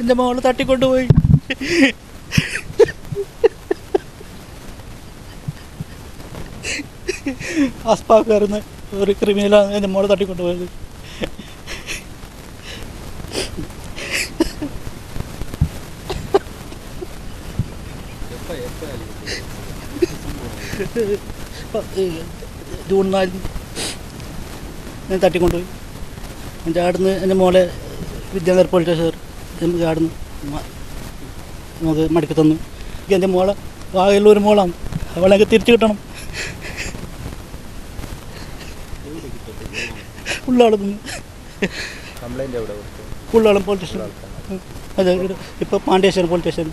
എന്റെ മോൾ തട്ടിക്കൊണ്ടുപോയി. അസ്പാക്കാരുന്ന ഒരു ക്രിമിനലാണ് എന്റെ മോളെ തട്ടിക്കൊണ്ടുപോയത്. ജൂൺ നാലിന് ഞാൻ തട്ടിക്കൊണ്ടുപോയി. എന്റെ അവിടുന്ന് എന്റെ മോളെ വിദ്യാനഗർ പോലീസ് സ്റ്റേഷൻ നമുക്ക് ചാടുന്നു നമുക്ക് മടക്കി തന്നു. എനിക്ക് എന്റെ മോളെ ഒരു മോളാണ്. അവളെ തിരിച്ചു കിട്ടണം. ഉള്ളാളെ തിന്നു പോലീസ് സ്റ്റേഷൻ പാണ്ഡ്യേശ്വരം പോലീസ്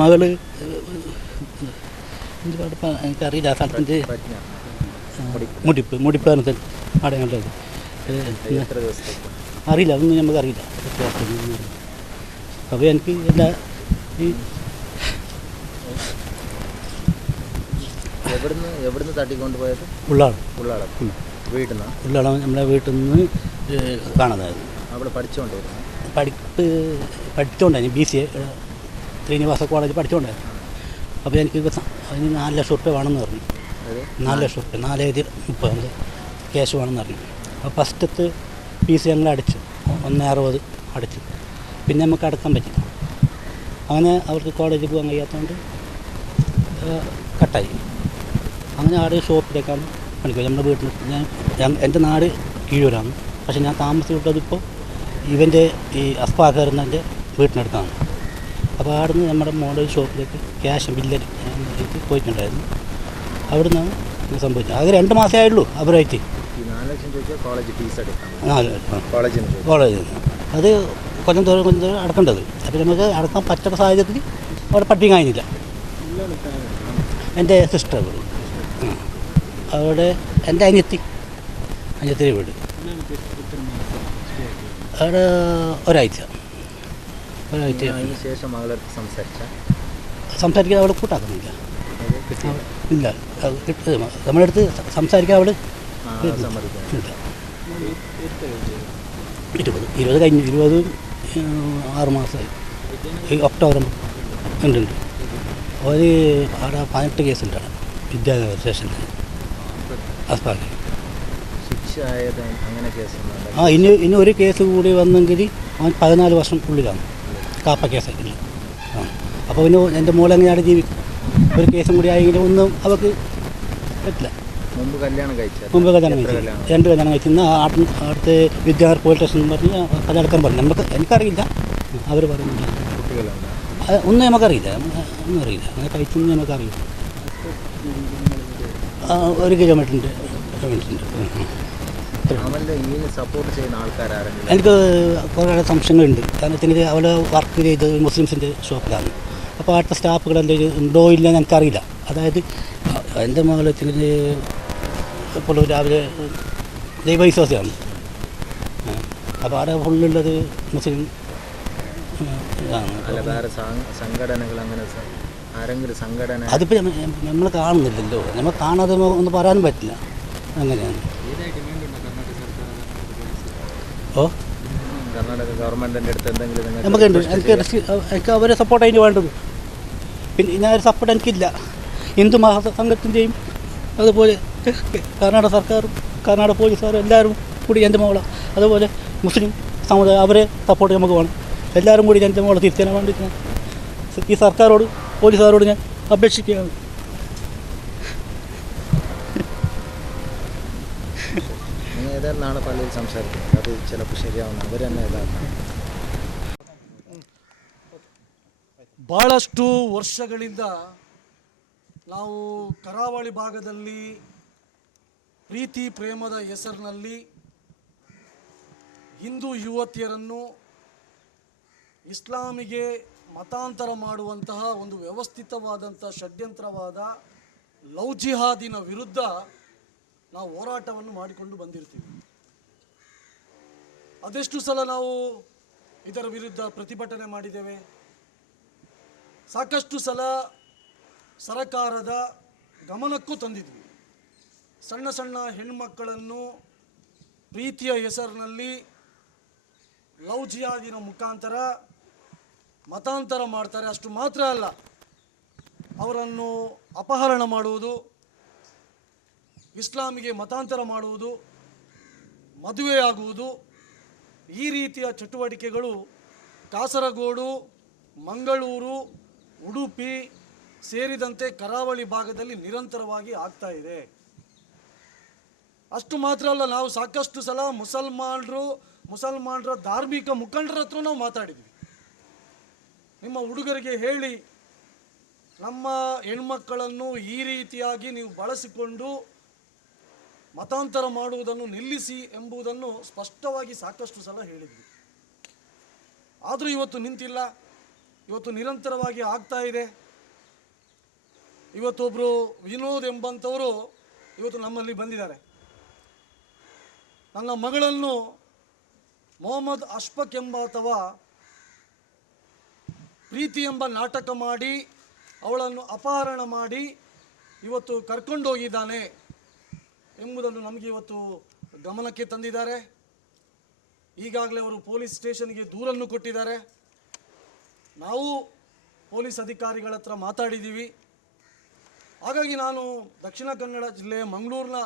മകൾ എനിക്കറിയില്ല ആ സ്ഥലത്തിന്റെ മുടിപ്പ് മുടിപ്പായിരുന്നു അടയാളത് അറിയില്ല അതൊന്നും നമുക്കറിയില്ല വർഷമെന്നൊന്നും അറിയില്ല. അപ്പോൾ എനിക്ക് എല്ലാ ഈ എവിടുന്ന് എവിടുന്ന് തട്ടിക്കൊണ്ടുപോയത് ഉള്ളാൾ ഉള്ളാളം. വീട്ടിൽ നിന്ന് ഉള്ളാളം നമ്മളെ വീട്ടിൽ നിന്ന് കാണുന്നതായിരുന്നു അവിടെ പഠിച്ചുകൊണ്ടിരുന്നു പഠിപ്പ് പഠിച്ചുകൊണ്ടായിരുന്നു B C A Srinivasa college പഠിച്ചുകൊണ്ടായിരുന്നു അപ്പോൾ എനിക്ക് അതിന് നാല് ലക്ഷം റുപ്യ വേണമെന്ന് പറഞ്ഞു. നാല് ലക്ഷം റുപ്യ നാലേതി മുപ്പത് ക്യാഷ് വേണമെന്ന് പറഞ്ഞു അപ്പോൾ ഫസ്റ്റത്തെ ഫീസ് ഞങ്ങൾ അടിച്ച് ഒന്ന് അറുപത് അടിച്ച്. പിന്നെ നമുക്ക് അടക്കാൻ പറ്റി. അങ്ങനെ അവർക്ക് കോളേജിൽ പോകാൻ കഴിയാത്തതുകൊണ്ട് കട്ടായി അങ്ങനെ ആട് ഷോപ്പിലേക്കാണ് പണിക്കുക നമ്മുടെ വീട്ടിൽ ഞാൻ ഞാൻ എന്റെ നാട് കീഴൂരാണ്. പക്ഷേ ഞാൻ താമസിച്ചിട്ടതിപ്പോൾ ഇവന്റെ ഈ അസ്പാകരുന്നതിന്റെ വീട്ടിനടുത്താണ്. അപ്പോൾ അവിടുന്ന് നമ്മുടെ മോഡൽ ഷോപ്പിലേക്ക് ക്യാഷ് ബില്ല് പോയിട്ടുണ്ടായിരുന്നു. അവിടുന്നാണ് സംഭവിച്ചത്. അത് രണ്ട് മാസമേ ആയുള്ളൂ അവരായിട്ട് കോളേജിൽ അത് കൊഞ്ചം തോറും കൊഞ്ചം തോറും അടക്കേണ്ടത്. അപ്പോൾ നമുക്ക് അടക്കാൻ പറ്റുന്ന സാഹചര്യത്തിൽ അവിടെ പട്ടിയും കഴിഞ്ഞില്ല. എന്റെ സിസ്റ്റർ വീട് അവിടെ എന്റെ അനിയത്തി. അനിയത്തിന്റെ വീട്. അവിടെ ഒരാഴ്ച. ഒരാഴ്ച. ശേഷം സംസാരിച്ച? സംസാരിക്കാൻ അവിടെ കൂട്ടാക്കുന്നില്ല. ഇല്ല. നമ്മളെടുത്ത് സംസാരിക്കാൻ അവിടെ ഇരുപത് ഇരുപത് കഴിഞ്ഞു ഇരുപത് ആറ് മാസമായി. ഈ ഒക്ടോബർ ഉണ്ട് ഉണ്ട് ഒരു അവിടെ പതിനെട്ട് കേസുണ്ട് അവിടെ വിദ്യാനഗർ സ്റ്റേഷനിൽ ഹസ്ബാൻഡ് ആ ഇനി ഇനി ഒരു കേസ് കൂടി വന്നെങ്കിൽ അവൻ പതിനാല് വർഷം ഉള്ളിലാണ് കാപ്പ കേസ് ആ അപ്പോൾ പിന്നെ എന്റെ മോളെങ്ങനെയാണ് ജീവിക്കും ഒരു കേസും കൂടി ആയെങ്കിലും ഒന്നും അവർക്ക് പറ്റില്ല. മുമ്പ് കല്യാണം കഴിച്ചത്. മുമ്പ് കല്യാണം കഴിച്ചു രണ്ട് കല്യാണം കഴിച്ചു ഇന്ന് അവിടുത്തെ അടുത്ത് വിദ്യാനഗർ പോലീസ് സ്റ്റേഷൻ പറഞ്ഞ് കല്യാണം എടുക്കാൻ പറഞ്ഞു. നമുക്ക് എനിക്കറിയില്ല. അവർ പറയുന്നില്ല ഒന്നും നമുക്കറിയില്ല. നമുക്ക് ഒന്നും അറിയില്ല. അങ്ങനെ കഴിച്ചൊന്നും നമുക്കറിയില്ല. ഒരു കിലോമീറ്ററിന്റെ എനിക്ക് കുറേ സംശയങ്ങളുണ്ട്. കാരണം വെച്ചാൽ അവിടെ വർക്ക് ചെയ്ത് മുസ്ലിംസിന്റെ ഷോപ്പിലാണ് അപ്പോൾ അവിടുത്തെ സ്റ്റാഫുകൾ എന്തെങ്കിലും ഉണ്ടോ ഇല്ല എന്ന് എനിക്കറിയില്ല. അതായത് എന്റെ മകളത്തിൽ ഇപ്പോൾ രാവിലെ ദൈവവിശ്വാസിയാണ് അപ്പോൾ അവിടെ ഫുള്ളുള്ളത് മുസ്ലിം സംഘടനകൾ അങ്ങനെ ആരെങ്കിലും സംഘടന അതിപ്പോൾ നമ്മൾ കാണുന്നില്ലല്ലോ. നമ്മൾ കാണാതെ ഒന്നും പറയാനും പറ്റില്ല. അങ്ങനെയാണ്. ഓ? കർണാടക ഗവൺമെന്റിന്റെ അടുത്ത് എന്തെങ്കിലും നമുക്കുണ്ട് എനിക്ക്? എനിക്ക് അവരെ സപ്പോർട്ട് അതിന് വേണ്ടത്. പിന്നെ ഞാൻ ഒരു സപ്പോർട്ട് എനിക്കില്ല. ഹിന്ദു മഹാസംഘത്തിന്റെയും അതുപോലെ കർണാടക സർക്കാരും കർണാടക പോലീസുകാരും എല്ലാവരും കൂടി എൻ്റെ മോളെ അതുപോലെ മുസ്ലിം സമുദായം അവരെ സപ്പോർട്ട് നമുക്ക് വേണം എല്ലാവരും കൂടി എൻ്റെ മോളെ തിരിച്ചതിന് വേണ്ടിയിട്ട് ഞാൻ ഈ സർക്കാരോട് പോലീസുകാരോട് ഞാൻ അപേക്ഷിക്കുകയാണ് നിങ്ങൾ ഏതായാലും നാളെ പള്ളിയിൽ സംസാരിക്കുന്നത് അത് ചിലപ്പോൾ ശരിയാവുന്ന അവർ തന്നെ ഇതാക്കണം ಭಾಳಷ್ಟು ವರ್ಷಗಳಿಂದ ನಾವು ಕರಾವಳಿ ಭಾಗದಲ್ಲಿ ಪ್ರೀತಿ ಪ್ರೇಮದ ಹೆಸರಿನಲ್ಲಿ ಹಿಂದೂ ಯುವತಿಯರನ್ನು ಇಸ್ಲಾಮಿಗೆ ಮತಾಂತರ ಮಾಡುವಂತಹ ಒಂದು ವ್ಯವಸ್ಥಿತವಾದಂಥ ಷಡ್ಯಂತ್ರವಾದ ಲವ್ ಜಿಹಾದಿನ ವಿರುದ್ಧ ನಾವು ಹೋರಾಟವನ್ನು ಮಾಡಿಕೊಂಡು ಬಂದಿರ್ತೀವಿ. ಅದೆಷ್ಟು ಸಲ ನಾವು ಇದರ ವಿರುದ್ಧ ಪ್ರತಿಭಟನೆ ಮಾಡಿದ್ದೇವೆ? ಸಾಕಷ್ಟು ಸಲ ಸರಕಾರದ ಗಮನಕ್ಕೂ ತಂದಿದ್ವಿ. ಸಣ್ಣ ಸಣ್ಣ ಹೆಣ್ಮಕ್ಕಳನ್ನು ಪ್ರೀತಿಯ ಹೆಸರಿನಲ್ಲಿ ಲವ್ ಜಿಯಾದಿನ ಮುಖಾಂತರ ಮತಾಂತರ ಮಾಡ್ತಾರೆ. ಅಷ್ಟು ಮಾತ್ರ ಅಲ್ಲ, ಅವರನ್ನು ಅಪಹರಣ ಮಾಡುವುದು, ಇಸ್ಲಾಮಿಗೆ ಮತಾಂತರ ಮಾಡುವುದು ಮದುವೆಯಾಗುವುದು ಈ ರೀತಿಯ ಚಟುವಟಿಕೆಗಳು ಕಾಸರಗೋಡು, ಮಂಗಳೂರು, ಉಡುಪಿ ಸೇರಿದಂತೆ ಕರಾವಳಿ ಭಾಗದಲ್ಲಿ ನಿರಂತರವಾಗಿ ಆಗ್ತಾ ಇದೆ. ಅಷ್ಟು ಮಾತ್ರ ಅಲ್ಲ, ನಾವು ಸಾಕಷ್ಟು ಸಲ ಮುಸಲ್ಮಾನರು, ಮುಸಲ್ಮಾನರ ಧಾರ್ಮಿಕ ಮುಖಂಡರ ಹತ್ರ ನಾವು ಮಾತಾಡಿದ್ವಿ. ನಿಮ್ಮ ಹುಡುಗರಿಗೆ ಹೇಳಿ, ನಮ್ಮ ಹೆಣ್ಮಕ್ಕಳನ್ನು ಈ ರೀತಿಯಾಗಿ ನೀವು ಬಳಸಿಕೊಂಡು ಮತಾಂತರ ಮಾಡುವುದನ್ನು ನಿಲ್ಲಿಸಿ ಎಂಬುದನ್ನು ಸ್ಪಷ್ಟವಾಗಿ ಸಾಕಷ್ಟು ಸಲ ಹೇಳಿದ್ವಿ. ಆದರೂ ಇವತ್ತು ನಿಂತಿಲ್ಲ, ಇವತ್ತು ನಿರಂತರವಾಗಿ ಆಗ್ತಾ ಇದೆ. ಇವತ್ತೊಬ್ಬರು ವಿನೋದ್ ಎಂಬಂಥವರು ಇವತ್ತು ನಮ್ಮಲ್ಲಿ ಬಂದಿದ್ದಾರೆ. ನನ್ನ ಮಗಳನ್ನು ಮೊಹಮ್ಮದ್ ಅಶ್ಫಕ್ ಅಥವಾ ಪ್ರೀತಿ ಎಂಬ ನಾಟಕ ಮಾಡಿ ಅವಳನ್ನು ಅಪಹರಣ ಮಾಡಿ ಇವತ್ತು ಕರ್ಕೊಂಡೋಗಿದ್ದಾನೆ ಎಂಬುದನ್ನು ನಮಗೆ ಇವತ್ತು ಗಮನಕ್ಕೆ ತಂದಿದ್ದಾರೆ. ಈಗಾಗಲೇ ಅವರು ಪೊಲೀಸ್ ಸ್ಟೇಷನ್ಗೆ ದೂರನ್ನು ಕೊಟ್ಟಿದ್ದಾರೆ. ನಾವು ಪೊಲೀಸ್ ಅಧಿಕಾರಿಗಳ ಹತ್ರ ಮಾತಾಡಿದ್ದೀವಿ. ಹಾಗಾಗಿ ನಾನು ದಕ್ಷಿಣ ಕನ್ನಡ ಜಿಲ್ಲೆ ಮಂಗಳೂರಿನ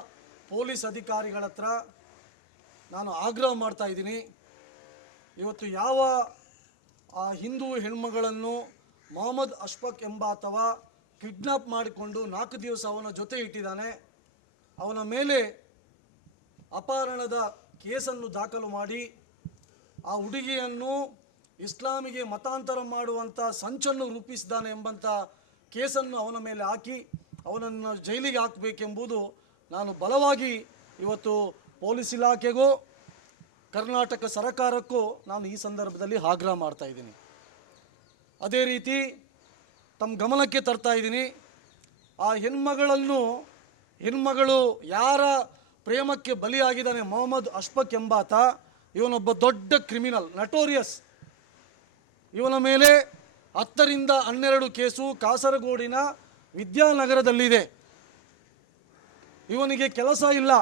ಪೊಲೀಸ್ ಅಧಿಕಾರಿಗಳ ಹತ್ರ ನಾನು ಆಗ್ರಹ ಮಾಡ್ತಾ ಇದ್ದೀನಿ. ಇವತ್ತು ಯಾವ, ಆ ಹಿಂದೂ ಹೆಣ್ಮಗಳನ್ನು ಮೊಹಮ್ಮದ್ ಅಶ್ಫಕ್ ಎಂಬಾತವ ಕಿಡ್ನಾಪ್ ಮಾಡಿಕೊಂಡು ನಾಲ್ಕು ದಿವಸ ಅವನ ಜೊತೆ ಇಟ್ಟಿದ್ದಾನೆ. ಅವನ ಮೇಲೆ ಅಪಹರಣದ ಕೇಸನ್ನು ದಾಖಲು ಮಾಡಿ. ಆ ಹುಡುಗಿಯನ್ನು ಇಸ್ಲಾಮಿಗೆ ಮತಾಂತರ ಮಾಡುವಂಥ ಸಂಚನ್ನು ರೂಪಿಸಿದ್ದಾನೆ ಎಂಬಂಥ ಕೇಸನ್ನು ಅವನ ಮೇಲೆ ಹಾಕಿ ಅವನನ್ನು ಜೈಲಿಗೆ ಹಾಕಬೇಕೆಂಬುದು ನಾನು ಬಲವಾಗಿ ಇವತ್ತು ಪೊಲೀಸ್ ಇಲಾಖೆಗೂ, ಕರ್ನಾಟಕ ಸರ್ಕಾರಕ್ಕೂ ನಾನು ಈ ಸಂದರ್ಭದಲ್ಲಿ ಆಗ್ರಹ ಮಾಡ್ತಾ ಇದ್ದೀನಿ. ಅದೇ ರೀತಿ ತಮ್ಮ ಗಮನಕ್ಕೆ ತರ್ತಾ ಇದ್ದೀನಿ. ಆ ಹೆಣ್ಮಗಳನ್ನು ಹೆಣ್ಮಗಳು ಯಾರ ಪ್ರೇಮಕ್ಕೆ ಬಲಿಯಾಗಿದ್ದಾನೆ ಮೊಹಮ್ಮದ್ ಅಶ್ಫಕ್ ಎಂಬಾತ, ಇವನೊಬ್ಬ ದೊಡ್ಡ ಕ್ರಿಮಿನಲ್ ನಟೋರಿಯಸ್ ಇವನ ಮೇಲೆ ಹತ್ತರಿಂದ ಹನ್ನೆರಡು ಕೇಸು ಕಾಸರಗೋಡಿನ ವಿದ್ಯಾನಗರದಲ್ಲಿದೆ. ಇವನಿಗೆ ಕೆಲಸ ಇಲ್ಲ.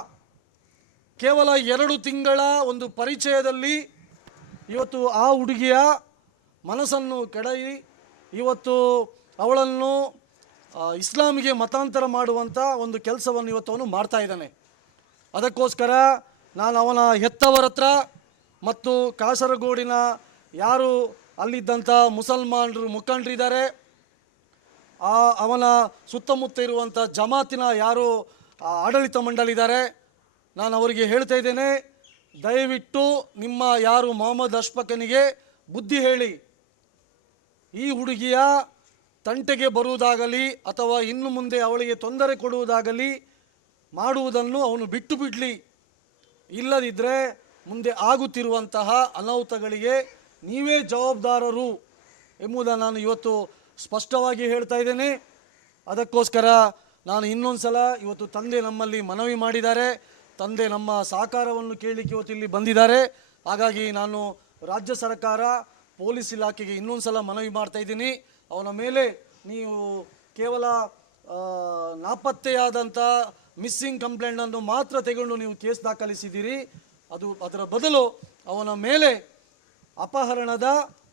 ಕೇವಲ ಎರಡು ತಿಂಗಳ ಒಂದು ಪರಿಚಯದಲ್ಲಿ ಇವತ್ತು ಆ ಹುಡುಗಿಯ ಮನಸ್ಸನ್ನು ಕೆಡವಿ, ಇವತ್ತು ಅವಳನ್ನು ಇಸ್ಲಾಮಿಗೆ ಮತಾಂತರ ಮಾಡುವಂಥ ಒಂದು ಕೆಲಸವನ್ನು ಇವತ್ತು ಅವನು ಮಾಡ್ತಾ ಇದ್ದಾನೆ. ಅದಕ್ಕೋಸ್ಕರ ನಾನು ಅವನ ಹೆತ್ತವರ ಹತ್ರ ಮತ್ತು ಕಾಸರಗೋಡಿನ ಯಾರು ಅಲ್ಲಿದ್ದಂಥ ಮುಸಲ್ಮಾನರು ಮುಖಂಡರಿದ್ದಾರೆ ಆ, ಅವನ ಸುತ್ತಮುತ್ತ ಇರುವಂಥ ಜಮಾತಿನ ಯಾರು ಆಡಳಿತ ಮಂಡಳಿದ್ದಾರೆ ನಾನು ಅವರಿಗೆ ಹೇಳ್ತಾ ಇದ್ದೇನೆ, ದಯವಿಟ್ಟು ನಿಮ್ಮ ಯಾರು ಮೊಹಮ್ಮದ್ ಅಶ್ಫಕನಿಗೆ ಬುದ್ಧಿ ಹೇಳಿ. ಈ ಹುಡುಗಿಯ ತಂಟೆಗೆ ಬರುವುದಾಗಲಿ ಅಥವಾ ಇನ್ನು ಮುಂದೆ ಅವಳಿಗೆ ತೊಂದರೆ ಕೊಡುವುದಾಗಲಿ ಮಾಡುವುದನ್ನು ಅವನು ಬಿಟ್ಟು ಬಿಡಲಿ. ಇಲ್ಲದಿದ್ದರೆ ಮುಂದೆ ಆಗುತ್ತಿರುವಂತಹ ಅನಾಹುತಗಳಿಗೆ ನೀವೇ ಜವಾಬ್ದಾರರು ಎಂಬುದನ್ನು ನಾನು ಇವತ್ತು ಸ್ಪಷ್ಟವಾಗಿ ಹೇಳ್ತಾ ಇದ್ದೇನೆ. ಅದಕ್ಕೋಸ್ಕರ ನಾನು ಇನ್ನೊಂದು ಸಲ ಇವತ್ತು ತಂದೆ ನಮ್ಮಲ್ಲಿ ಮನವಿ ಮಾಡಿದ್ದಾರೆ. ತಂದೆ ನಮ್ಮ ಸಹಕಾರವನ್ನು ಕೇಳಲಿಕ್ಕೆ ಇವತ್ತು ಇಲ್ಲಿ ಬಂದಿದ್ದಾರೆ. ಹಾಗಾಗಿ ನಾನು ರಾಜ್ಯ ಸರ್ಕಾರ, ಪೊಲೀಸ್ ಇಲಾಖೆಗೆ ಇನ್ನೊಂದು ಸಲ ಮನವಿ ಮಾಡ್ತಾ ಇದ್ದೀನಿ. ಅವನ ಮೇಲೆ ನೀವು ಕೇವಲ ನಾಪತ್ತೆಯಾದಂಥ ಮಿಸ್ಸಿಂಗ್ ಕಂಪ್ಲೇಂಟನ್ನು ಮಾತ್ರ ತೆಗೊಂಡು ನೀವು ಕೇಸ್ ದಾಖಲಿಸಿದ್ದೀರಿ. ಅದು ಅದರ ಬದಲು ಅವನ ಮೇಲೆ ಅಪಹರಣದ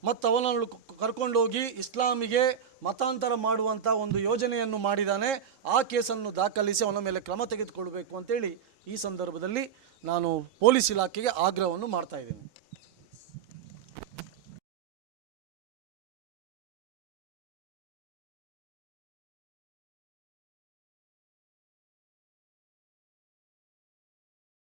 ಮತ್ತು ಅವನನ್ನು ಕ- ಕರ್ಕೊಂಡೋಗಿ ಇಸ್ಲಾಮಿಗೆ ಮತಾಂತರ ಮಾಡುವಂಥ ಒಂದು ಯೋಜನೆಯನ್ನು ಮಾಡಿದ್ದಾನೆ ಆ ಕೇಸನ್ನು ದಾಖಲಿಸಿ ಅವನ ಮೇಲೆ ಕ್ರಮ ತೆಗೆದುಕೊಳ್ಬೇಕು ಅಂತೇಳಿ ಈ ಸಂದರ್ಭದಲ್ಲಿ ನಾನು ಪೊಲೀಸ್ ಇಲಾಖೆಗೆ ಆಗ್ರಹವನ್ನು ಮಾಡ್ತಾ ಇದ್ದೀನಿ.